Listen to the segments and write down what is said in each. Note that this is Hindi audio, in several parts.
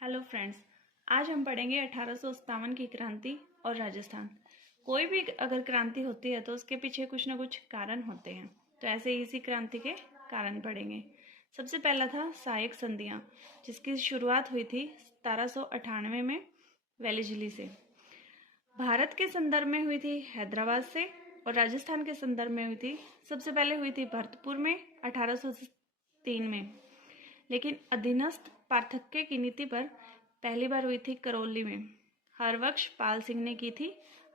हेलो फ्रेंड्स, आज हम पढ़ेंगे 1857 की क्रांति और राजस्थान। कोई भी अगर क्रांति होती है तो उसके पीछे कुछ ना कुछ कारण होते हैं, तो ऐसे ही इसी क्रांति के कारण पढ़ेंगे। सबसे पहला था सहायक संधियाँ, जिसकी शुरुआत हुई थी 1798 में वेलिजली से। भारत के संदर्भ में हुई थी हैदराबाद से, और राजस्थान के संदर्भ में हुई थी सबसे पहले हुई थी भरतपुर में 1803 में, लेकिन अधीनस्थ पार्थक्य की नीति पर पहली बार हुई थी करौली में। हरबख्श पाल सिंह ने की थी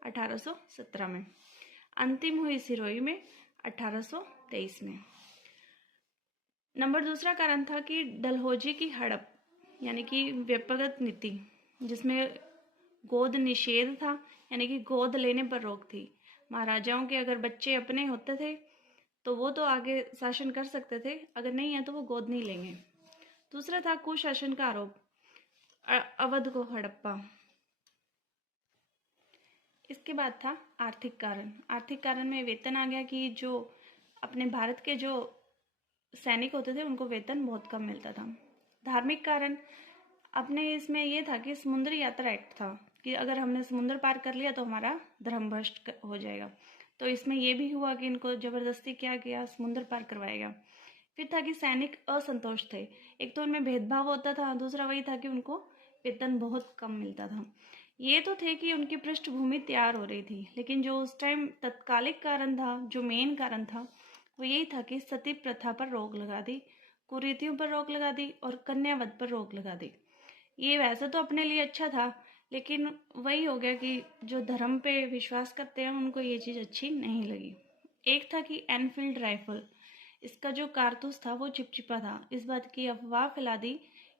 1817 में। अंतिम हुई सिरोही में 1823 में। नंबर दूसरा कारण था कि डलहौजी की हड़प यानी कि व्यक्तिगत नीति, जिसमें गोद निषेध था, यानी कि गोद लेने पर रोक थी। महाराजाओं के अगर बच्चे अपने होते थे तो वो तो आगे शासन कर सकते थे, अगर नहीं है तो वो गोद नहीं लेंगे। दूसरा था कुशासन का आरोप, अवध को हड़प्पा। इसके बाद था आर्थिक कारण। आर्थिक कारण में वेतन आ गया कि जो अपने भारत के जो सैनिक होते थे उनको वेतन बहुत कम मिलता था। धार्मिक कारण अपने इसमें ये था कि समुद्री यात्रा एक्ट था कि अगर हमने समुद्र पार कर लिया तो हमारा धर्म भ्रष्ट हो जाएगा, तो इसमें यह भी हुआ कि इनको जबरदस्ती क्या किया, समुद्र पार करवाएगा। फिर था कि सैनिक असंतोष थे, एक तो उनमें भेदभाव होता था, दूसरा वही था कि उनको वेतन बहुत कम मिलता था। ये तो थे कि उनकी पृष्ठभूमि तैयार हो रही थी, लेकिन जो उस टाइम तत्कालिक कारण था, जो मेन कारण था, वो यही था कि सती प्रथा पर रोक लगा दी, कुरीतियों पर रोक लगा दी और कन्यावध पर रोक लगा दी। ये वैसे तो अपने लिए अच्छा था, लेकिन वही हो गया कि जो धर्म पे विश्वास करते हैं उनको ये चीज़ अच्छी नहीं लगी। एक था कि एनफील्ड राइफल, इसका जो कारतूस था वो चिपचिपा था। इस बात की अफवाह फैला दी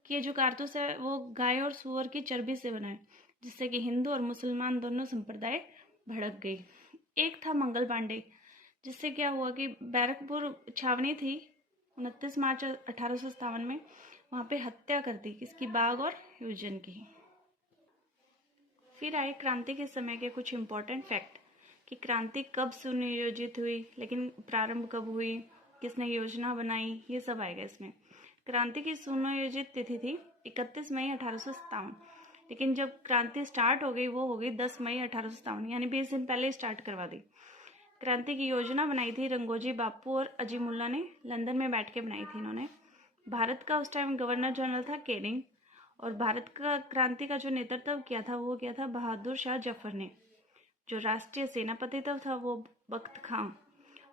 कि ये जो कारतूस है वो गाय और सूअर की चर्बी से बना है, जिससे कि हिंदू और मुसलमान दोनों संप्रदाय भड़क गई। एक था मंगल पांडे, जिससे क्या हुआ कि बैरकपुर छावनी थी 29 मार्च 1857 में, वहाँ पे हत्या कर दी किसकी, बाघ और ह्यूजन की। फिर आए क्रांति के समय के कुछ इम्पोर्टेंट फैक्ट कि क्रांति कब सुनियोजित हुई, लेकिन प्रारंभ कब हुई, किसने योजना बनाई, ये सब आएगा इसमें। क्रांति की सुनियोजित तिथि थी 31 मई 1857, लेकिन जब क्रांति स्टार्ट हो गई वो हो गई 10 मई 1857, यानी 20 दिन पहले स्टार्ट करवा दी। क्रांति की योजना बनाई थी रंगोजी बापू और अजीमुल्ला ने, लंदन में बैठ के बनाई थी इन्होंने। भारत का उस टाइम गवर्नर जनरल था केनिंग, और भारत का क्रांति का जो नेतृत्व किया था वो किया था बहादुर शाह जफर ने। जो राष्ट्रीय सेनापति था वो बख्त खां।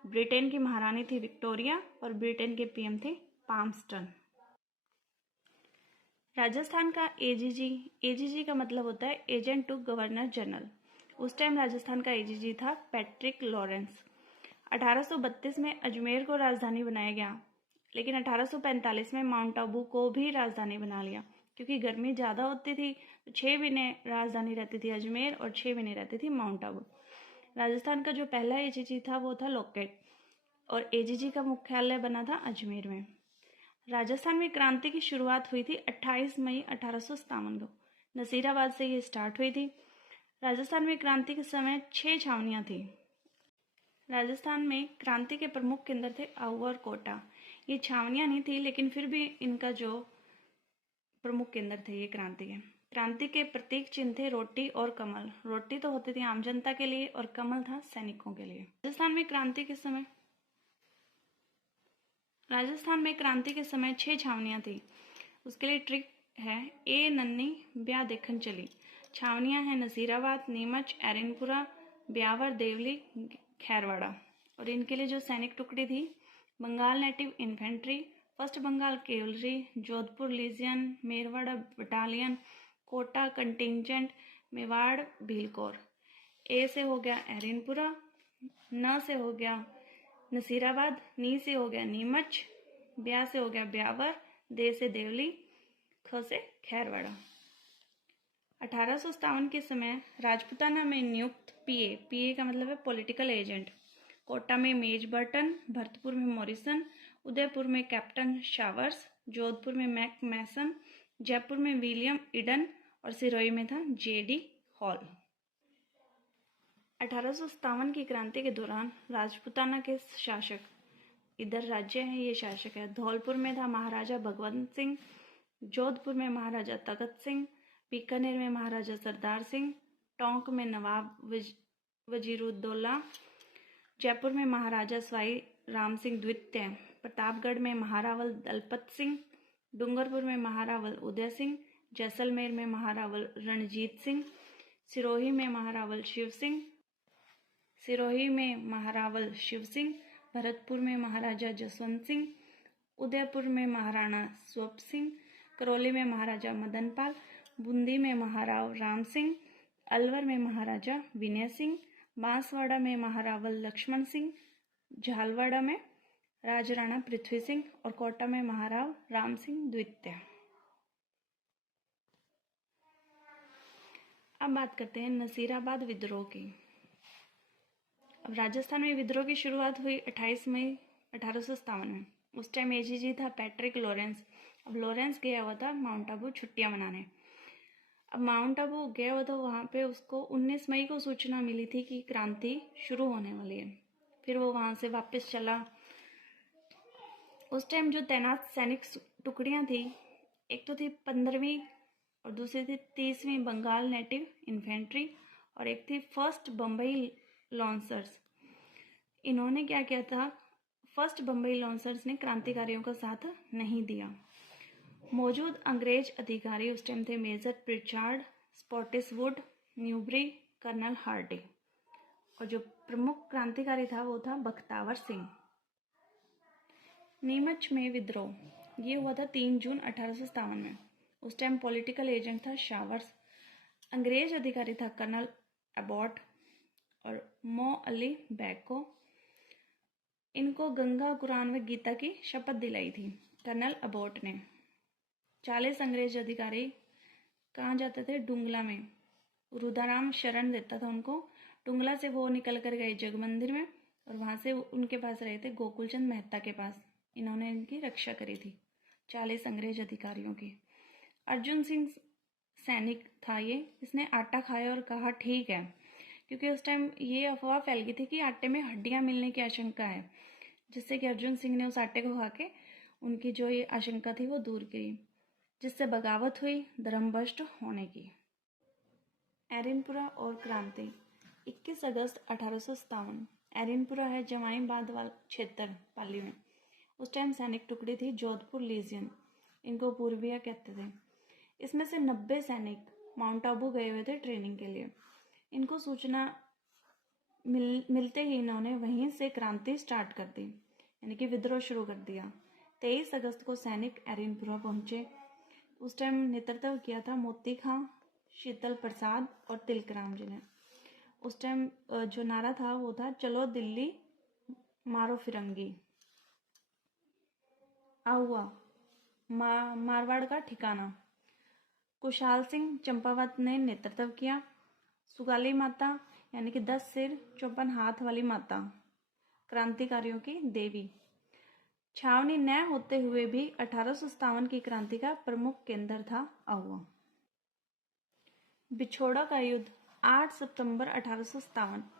ब्रिटेन की महारानी थी विक्टोरिया, और ब्रिटेन के पीएम थे पाम्स्टन। राजस्थान का एजीजी का मतलब होता है एजेंट टू गवर्नर जनरल। उस टाइम राजस्थान का एजीजी था पैट्रिक लॉरेंस। 1832 में अजमेर को राजधानी बनाया गया, लेकिन 1845 में माउंट आबू को भी राजधानी बना लिया, क्योंकि गर्मी ज़्यादा होती थी तो 6 महीने राजधानी रहती थी अजमेर और 6 महीने रहती थी माउंट आबू। राजस्थान का जो पहला एजीजी था वो था लोकेट, और एजीजी का मुख्यालय बना था अजमेर में। राजस्थान में क्रांति की शुरुआत हुई थी 28 मई 1857 को। नसीराबाद से ये स्टार्ट हुई थी। राजस्थान में क्रांति के समय 6 छावनियाँ थी। राजस्थान में क्रांति के प्रमुख केंद्र थे आऊ और कोटा। ये छावनियाँ नहीं थी, लेकिन फिर भी इनका जो प्रमुख केंद्र थे ये क्रांति के। क्रांति के प्रतीक चिन्ह थे रोटी और कमल। रोटी तो होती थी आम जनता के लिए और कमल था सैनिकों के लिए। राजस्थान में क्रांति के समय 6 छावनियाँ थी। उसके लिए ट्रिक है, ए नन्नी ब्याह देखन चली। छावनियाँ हैं नसीराबाद, नीमच, एरनपुरा, ब्यावर, देवली, खैरवाड़ा। और इनके लिए जो सैनिक टुकड़ी थी, Bengal native infantry, first Bengal cavalry, Jodhpur legion, Merwara battalion, Kota contingent, Mewar Bhil corps. ए से हो गया एरनपुरा, न से हो गया नसीराबाद, नी से हो गया नीमच, ब्या से हो गया ब्यावर, दे से देवली, ख से खैरवाड़ा। 1857 के समय राजपुताना में नियुक्त पीए का मतलब है पॉलिटिकल एजेंट, कोटा में मेज बर्टन, भरतपुर में मॉरिसन, उदयपुर में कैप्टन शावर्स, जोधपुर में मैक मैसन, जयपुर में विलियम इडन, और सिरोही में था जेडी हॉल। 1857 की क्रांति के दौरान राजपुताना के शासक, इधर राज्य है ये शासक है, धौलपुर में था महाराजा भगवंत सिंह, जोधपुर में महाराजा तखत सिंह, बीकानेर में महाराजा सरदार सिंह, टोंक में नवाब वजीरुद्दौला, जयपुर में महाराजा सवाई राम सिंह द्वितीय, प्रतापगढ़ में महारावल दलपत सिंह, डूंगरपुर में महारावल उदय सिंह, जैसलमेर में महारावल रणजीत सिंह, सिरोही में महारावल शिव सिंह, भरतपुर में महाराजा जसवंत सिंह, उदयपुर में महाराणा स्वप सिंह, करौली में महाराजा मदनपाल, बूंदी में महाराव राम सिंह, अलवर में महाराजा विनय सिंह, बांसवाड़ा में महारावल लक्ष्मण सिंह, झालवाड़ा में राजराणा पृथ्वी सिंह और कोटा में महाराव राम सिंह द्वितीय। अब बात करते हैं नसीराबाद विद्रोह की। अब राजस्थान में विद्रोह की शुरुआत हुई 28 मई 1857 में। उस टाइम एजीजी था पैट्रिक लॉरेंस। अब लॉरेंस गया हुआ था माउंट आबू छुट्टियां मनाने। अब माउंट आबू गया हुआ था, वहाँ पे उसको 19 मई को सूचना मिली थी कि क्रांति शुरू होने वाली है। फिर वो वहाँ से वापस चला। उस टाइम जो तैनात सैनिक टुकड़ियाँ थी, एक तो थी 15वीं और दूसरी थी 30वीं बंगाल नेटिव इन्फेंट्री और एक थी 1st बम्बई लॉन्सर्स। इन्होंने क्या किया था, 1st बम्बई लॉन्सर्स ने क्रांतिकारियों का साथ नहीं दिया। मौजूद अंग्रेज अधिकारी उस टाइम थे major Pritchard, Spottiswood, Newbury, colonel Hardy और जो प्रमुख क्रांतिकारी था वो था बख्तावर सिंह। नीमच में विद्रोह ये हुआ था 3 जून 1857 में। उस टाइम पॉलिटिकल एजेंट था शावर्स, अंग्रेज अधिकारी था कर्नल एबॉट और मो अली बैको। इनको गंगा, कुरान व गीता की शपथ दिलाई थी कर्नल एबॉट ने। 40 अंग्रेज अधिकारी कहाँ जाते थे, डुंगला में। रुदाराम शरण देता था उनको। डुंगला से वो निकल कर गए जगमंदिर में और वहाँ से उनके पास रहे थे गोकुलचंद मेहता के पास। इन्होंने इनकी रक्षा करी थी 40 अंग्रेज अधिकारियों की। अर्जुन सिंह सैनिक था ये। इसने आटा खाया और कहा ठीक है, क्योंकि उस टाइम ये अफवाह फैल गई थी कि आटे में हड्डियां मिलने की आशंका है, जिससे कि अर्जुन सिंह ने उस आटे को खा के उनकी जो ये आशंका थी वो दूर करी, जिससे बगावत हुई धर्मभ्रष्ट होने की। एरिनपुरा और क्रांति 21 अगस्त 1857। एरिनपुरा है जमाईबाद वाला क्षेत्र पाली में। उस टाइम सैनिक टुकड़ी थी जोधपुर लीजियन, इनको पूर्विया कहते थे। इसमें से 90 सैनिक माउंट आबू गए हुए थे ट्रेनिंग के लिए। इनको सूचना मिलते ही इन्होंने वहीं से क्रांति स्टार्ट कर दी, यानी कि विद्रोह शुरू कर दिया। 23 अगस्त को सैनिक एरिनपुरा पहुंचे। उस टाइम नेतृत्व किया था मोती खां, शीतल प्रसाद और तिलकराम जी ने। उस टाइम जो नारा था वो था चलो दिल्ली मारो फिरंगी, आहुआ मारवाड़ का ठिकाना। कुशाल सिंह चंपावत ने नेतृत्व किया। सुगाली माता यानी कि 10 सिर 54 हाथ वाली माता, क्रांतिकारियों की देवी। छावनी न होते हुए भी 1857 की क्रांति का प्रमुख केंद्र था आहुआ। बिछोड़ा का युद्ध 8 सितंबर 1857।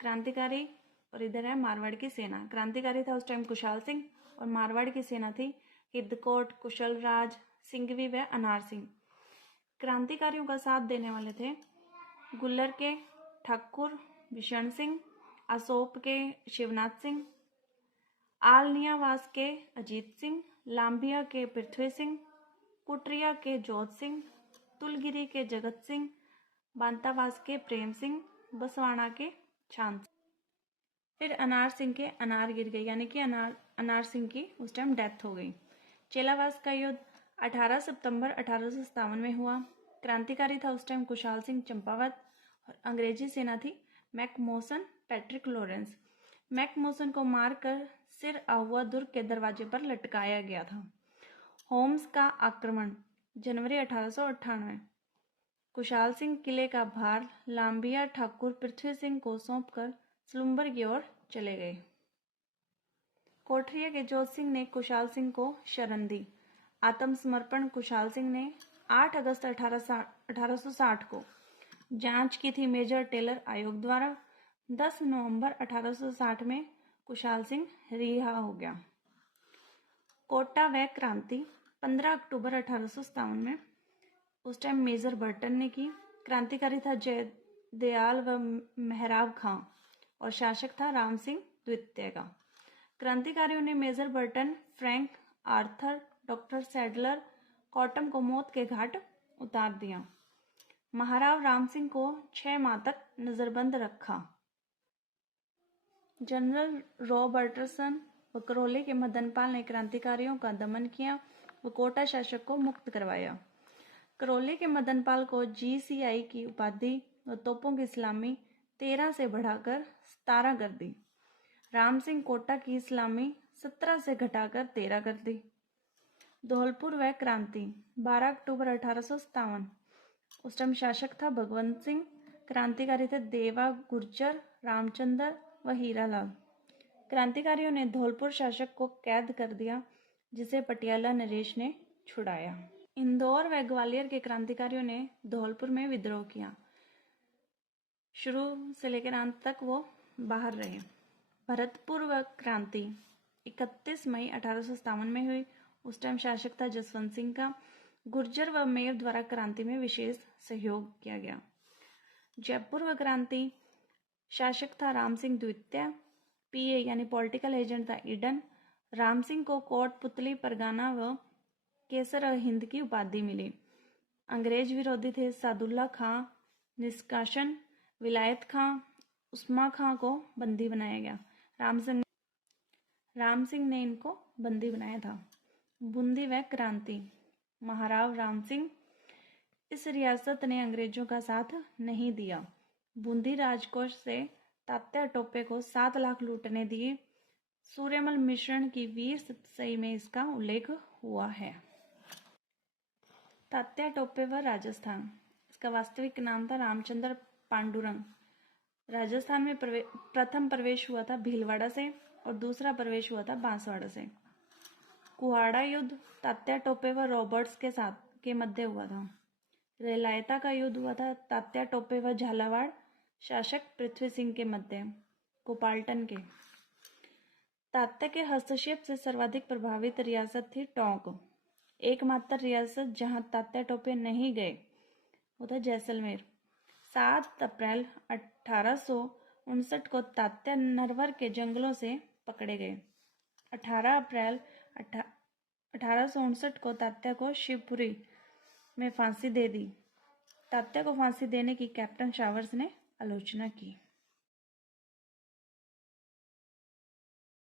क्रांतिकारी और इधर है मारवाड़ की सेना। क्रांतिकारी था उस टाइम कुशाल सिंह और मारवाड़ की सेना थी हिदकोट, कुशल राज, सिंघवी व अनार सिंह। क्रांतिकारियों का साथ देने वाले थे गुल्लर के ठाकुर भीषण सिंह, असोप के शिवनाथ सिंह, आलनियावास के अजीत सिंह, लांबिया के पृथ्वी सिंह, कुटरिया के जोत सिंह, तुलगिरी के जगत सिंह, बांतावास के प्रेम सिंह, बसवाड़ा के छान। फिर अनार सिंह के अनार गिर गई, यानी कि अनार सिंह की उस टाइम डेथ हो गई। चेलावास का युद्ध 18 सितंबर 1857 में हुआ। क्रांतिकारी था उस टाइम कुशाल सिंह चंपावत और अंग्रेजी सेना थी मैकमोसन, पैट्रिक लॉरेंस। मैकमोसन को मारकर सिर आहुआ दुर्ग के दरवाजे पर लटकाया गया था। होम्स का आक्रमण जनवरी 1898। कुशाल सिंह किले का भार लांबिया ठाकुर पृथ्वी सिंह को सौंपकर सलुम्बर की ओर चले गए। कोठरिया के जोत सिंह ने कुशाल सिंह को शरण दी। आत्मसमर्पण कुशाल सिंह ने 8 अगस्त 1860 को जांच की थी मेजर टेलर आयोग द्वारा। 10 नवंबर 1860 में कुशाल सिंह रिहा हो गया। कोटा व क्रांति 15 अक्टूबर 1857 में उस टाइम मेजर बर्टन ने की। क्रांतिकारी था जयदयाल व मेहराब खां और शासक था राम सिंह द्वितीय का। क्रांतिकारियों ने major Burton, Frank, Arthur, doctor Sadler, Cottam को मौत के घाट उतार दिया। महाराव राम सिंह को 6 माह तक नजरबंद रखा। जनरल रॉबर्टसन व करौली के मदनपाल ने क्रांतिकारियों का दमन किया व कोटा शासक को मुक्त करवाया। करौली के मदनपाल को GCI की उपाधि व तोपों की सलामी 13 से बढ़ाकर 17 कर दी। राम सिंह कोटा की सलामी 17 से घटाकर 13 कर दी। धौलपुर व क्रांति 12 अक्टूबर 1857। उस टाइम शासक था भगवंत सिंह। क्रांतिकारी थे देवा गुर्जर, रामचंद्र व हीरालाल। क्रांतिकारियों ने धौलपुर शासक को कैद कर दिया, जिसे पटियाला नरेश ने छुड़ाया। इंदौर व ग्वालियर के क्रांतिकारियों ने धौलपुर में विद्रोह किया। शुरू से लेकर अंत तक वो बाहर रहे। भरतपुर व क्रांति 31 मई 1857 में हुई। उस टाइम शासक था जसवंत सिंह का। गुर्जर व मेव द्वारा क्रांति में विशेष सहयोग किया गया। जयपुर व क्रांति शासक था राम सिंह द्वितीय। PA यानी पॉलिटिकल एजेंट था ईडन। राम सिंह को कोटपुतली, परगाना व केसर हिंद की उपाधि मिली। अंग्रेज विरोधी थे सादुल्ला खां, निष्कासन, विलायत खां, उस्मा खां को बंदी बनाया गया। राम सिंह ने इनको बंदी बनाया था। बूंदी व क्रांति महाराव राम सिंह। इस रियासत ने अंग्रेजों का साथ नहीं दिया। बूंदी राजकोष से तात्या टोपे को 7 लाख लूटने दिए। सूर्यमल मिश्रण की वीर सही में इसका उल्लेख हुआ है। तात्या टोपे व राजस्थान। इसका वास्तविक नाम था रामचंद्र पांडुरंग। राजस्थान में प्रथम प्रवेश हुआ था भीलवाड़ा से और दूसरा प्रवेश हुआ था बांसवाड़ा से। कुहाड़ा युद्ध तात्या टोपे व रॉबर्ट्स के मध्य हुआ था। रेलायता का युद्ध हुआ था तात्या टोपे व झालावाड़ शासक पृथ्वी सिंह के मध्य, कोपाल्टन के। तात्या के हस्तक्षेप से सर्वाधिक प्रभावित रियासत थी टोंक। एकमात्र रियासत जहां तात्या टोपे नहीं गए वो था जैसलमेर। 7 अप्रैल 1859 को तात्या नरवर के जंगलों से पकड़े गए। 18 अप्रैल 1859 को तात्या को शिवपुरी में फांसी दे दी। तात्या को फांसी देने की कैप्टन शावर्स ने आलोचना की।